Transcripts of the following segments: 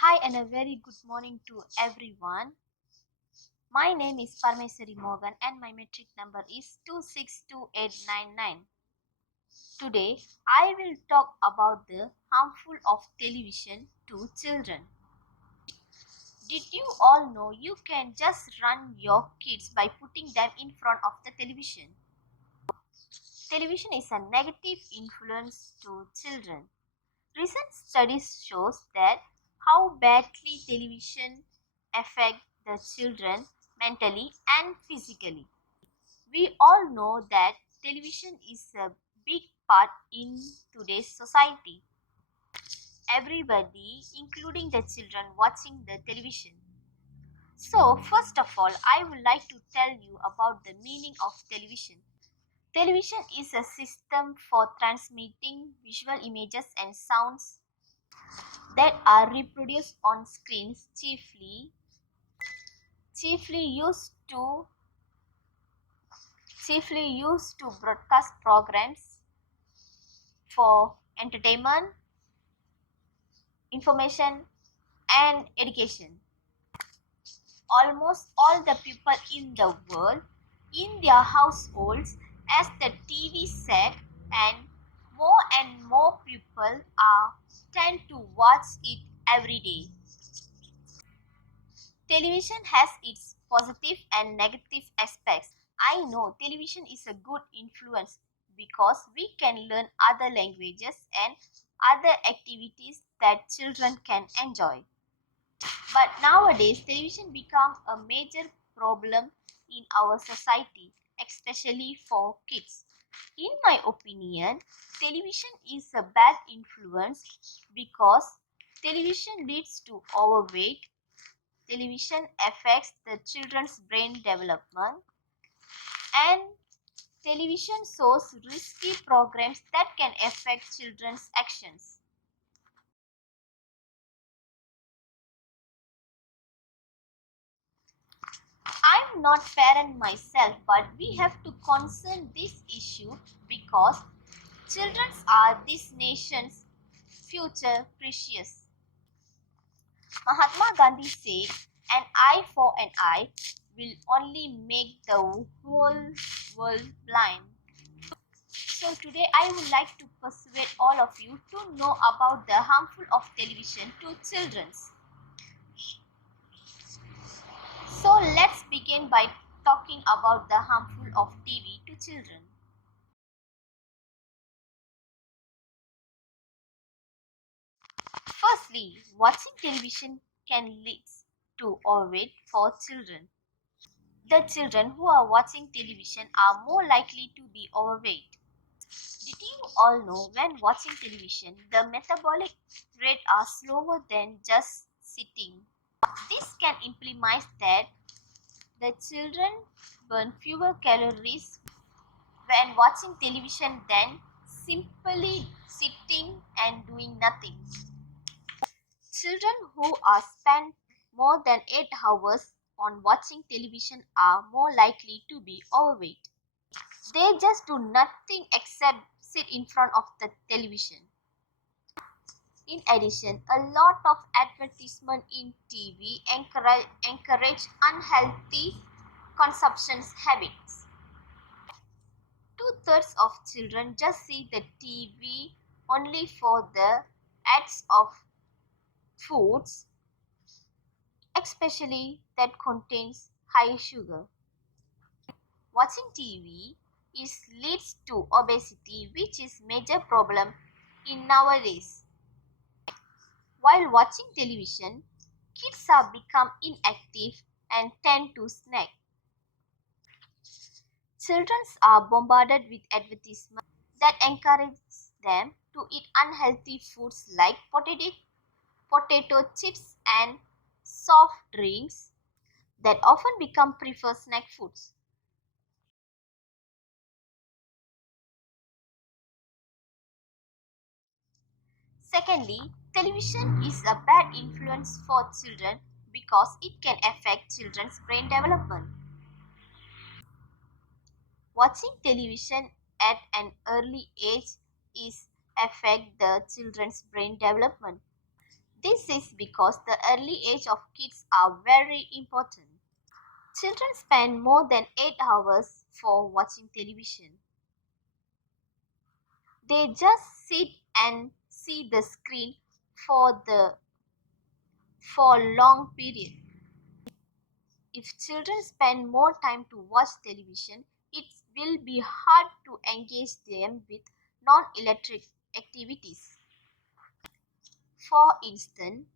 Hi and a very good morning to everyone. My name is Parameswary and my metric number is 262899. Today I will talk about the harmful of television to children. Did you all know you can just run your kids by putting them in front of the television? Television is a negative influence to children. Recent studies shows that how badly television affect the children mentally and physically. We all know that television is a big part in today's society. Everybody, including the children watching the television. So, first of all, I would like to tell you about the meaning of television. Television is a system for transmitting visual images and sounds that are reproduced on screens chiefly used to broadcast programs for entertainment, information and education. Almost all the people in the world in their households as the TV set, and more people are tend to watch it every day. Television has its positive and negative aspects. I know television is a good influence because we can learn other languages and other activities that children can enjoy. But nowadays, television become a major problem in our society, especially for kids. In my opinion, television is a bad influence because television leads to overweight. Television affects the children's brain development, and television shows risky programs that can affect children's actions. I'm not parent myself, but we have to concern this issue because children are this nation's future precious. Mahatma Gandhi said, an eye for an eye will only make the whole world blind. So today I would like to persuade all of you to know about the harmful of television to children. So let's begin by talking about the harmful of TV to children. Firstly, watching television can lead to overweight for children. The children who are watching television are more likely to be overweight. Did you all know when watching television, the metabolic rate are slower than just sitting? This can imply that the children burn fewer calories when watching television than simply sitting and doing nothing. Children who are spent more than 8 hours on watching television are more likely to be overweight. They just do nothing except sit in front of the television. In addition, a lot of advertisement in TV encourage unhealthy consumption habits. Two-thirds of children just see the TV only for the ads of foods, especially that contains high sugar. Watching TV leads to obesity, which is major problem in nowadays. While watching television, kids are become inactive and tend to snack. Children are bombarded with advertisements that encourage them to eat unhealthy foods like potato chips and soft drinks that often become preferred snack foods. Secondly, television is a bad influence for children because it can affect children's brain development. Watching television at an early age is affect the children's brain development. This is because the early age of kids are very important. Children spend more than 8 hours for watching television. They just sit and see the screen for long period. If children spend more time to watch television, it will be hard to engage them with non-electric activities. For instance,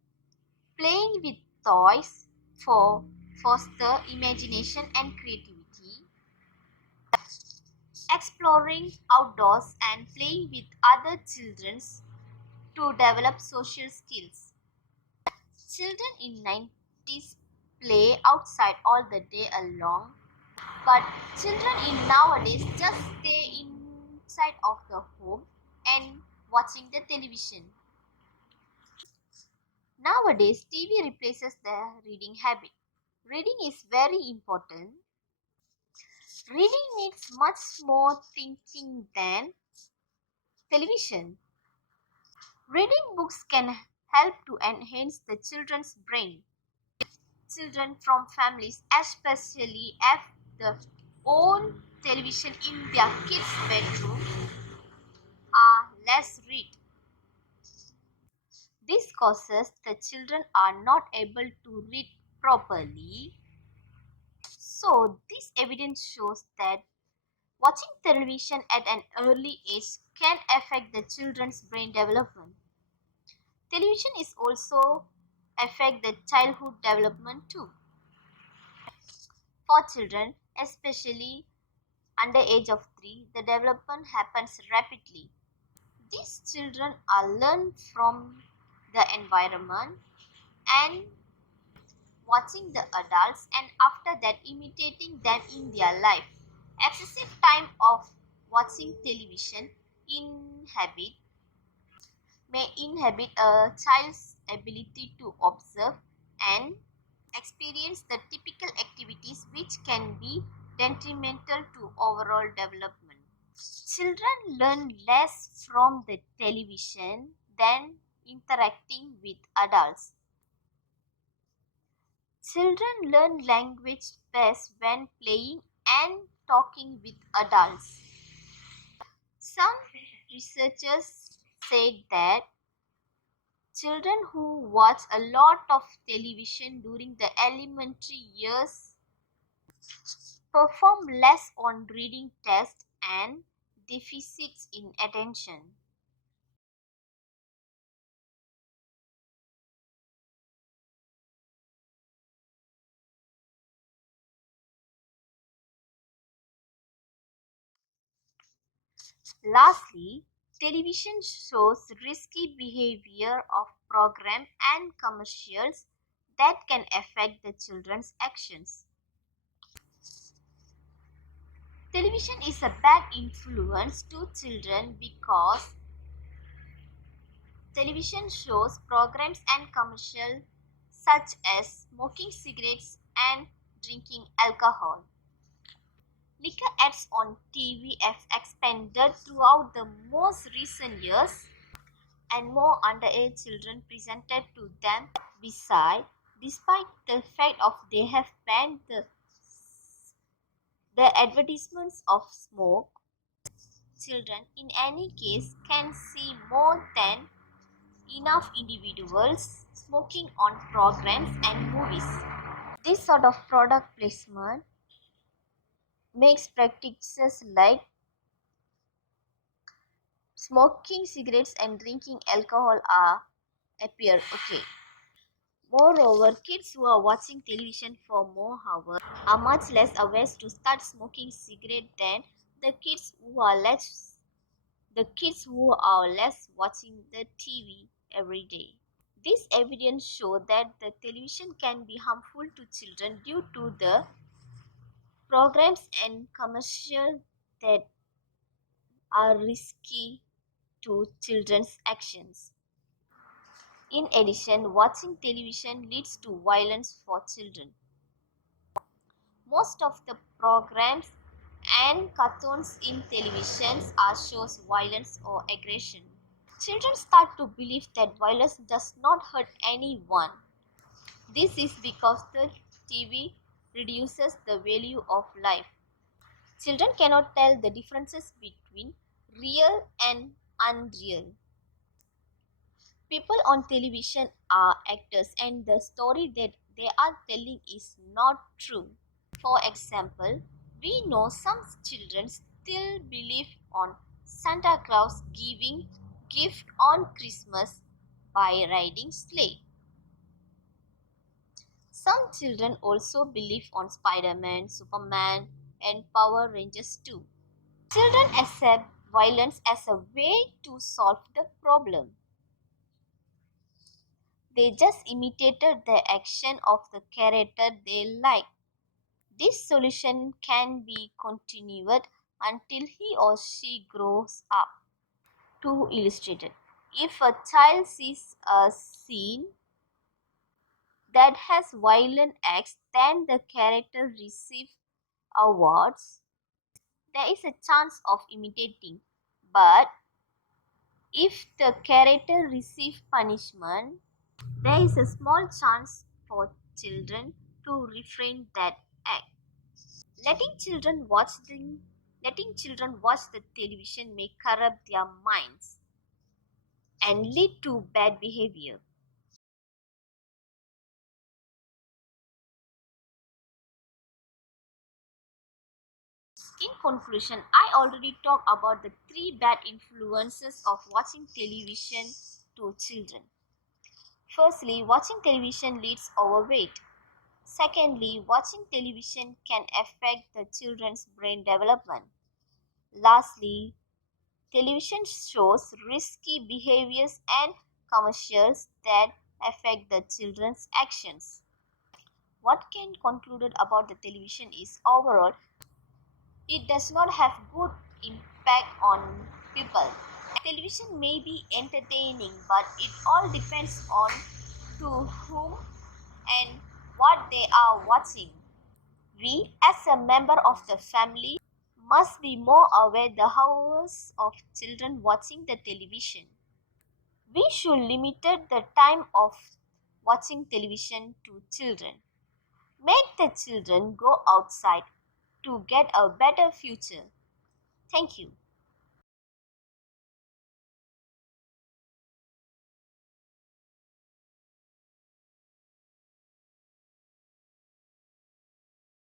playing with toys for foster imagination and creativity, exploring outdoors and playing with other children to develop social skills. Children in 90s play outside all the day long, but children in nowadays just stay inside of the home and watching the television. Nowadays, TV replaces the reading habit. Reading is very important. Reading needs much more thinking than television. Reading books can help to enhance the children's brain. Children from families, especially if the own television in their kids' bedroom, are less read. This causes the children are not able to read properly. So this evidence shows that watching television at an early age can affect the children's brain development. Television is also affect the childhood development too. For children, especially under age of 3, the development happens rapidly. These children are learned from the environment and watching the adults and after that imitating them in their life. Excessive time of watching television may inhibit a child's ability to observe and experience the typical activities which can be detrimental to overall development. Children learn less from the television than interacting with adults. Children learn language best when playing and talking with adults. Some researchers said that children who watch a lot of television during the elementary years perform less on reading tests and deficits in attention. Lastly, television shows risky behavior of programs and commercials that can affect the children's actions. Television is a bad influence to children because television shows programs and commercials such as smoking cigarettes and drinking alcohol. Liquor ads on TV have expanded throughout the most recent years, and more underage children presented to them despite the fact of they have banned the advertisements of smoke. Children in any case can see more than enough individuals smoking on programs and movies. This sort of product placement makes practices like smoking cigarettes and drinking alcohol appear okay. Moreover, kids who are watching television for more hours are much less aware to start smoking cigarette than the kids who are less watching the TV every day. This evidence shows that the television can be harmful to children due to the programs and commercials that are risky to children's actions. In addition, watching television leads to violence for children. Most of the programs and cartoons in television are shows violence or aggression. Children start to believe that violence does not hurt anyone. This is because the TV reduces the value of life. Children cannot tell the differences between real and unreal. People on television are actors, and the story that they are telling is not true. For example, we know some children still believe on Santa Claus giving gift on Christmas by riding sleigh. Some children also believe on Spider-Man, Superman, and Power Rangers too. Children accept violence as a way to solve the problem. They just imitated the action of the character they like. This solution can be continued until he or she grows up. To illustrate it, if a child sees a scene that has violent acts, then the character receives awards. There is a chance of imitating, but if the character receives punishment, there is a small chance for children to refrain that act. Letting children watch the Letting children watch the television may corrupt their minds and lead to bad behavior. In conclusion, I already talked about the three bad influences of watching television to children. Firstly, watching television leads overweight. Secondly, watching television can affect the children's brain development. Lastly, television shows risky behaviors and commercials that affect the children's actions. What can concluded about the television is overall, it does not have good impact on people. Television may be entertaining, but it all depends on to whom and what they are watching. We, as a member of the family, must be more aware the hours of children watching the television. We should limit the time of watching television to children. Make the children go outside to get a better future. Thank you.